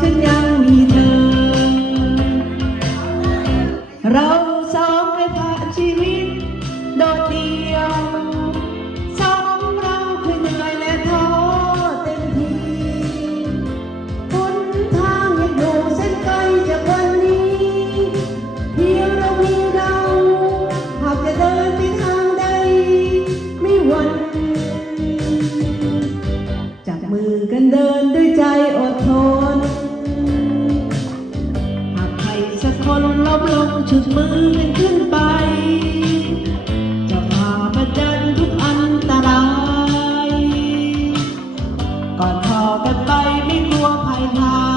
ฉันยังมีเธอเรา ลงชุดมือกันขึ้นไปจะพาประจันทุกอันตราย ก่อนพอกันไปไม่กลัวภัยทาง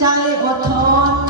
家里กว่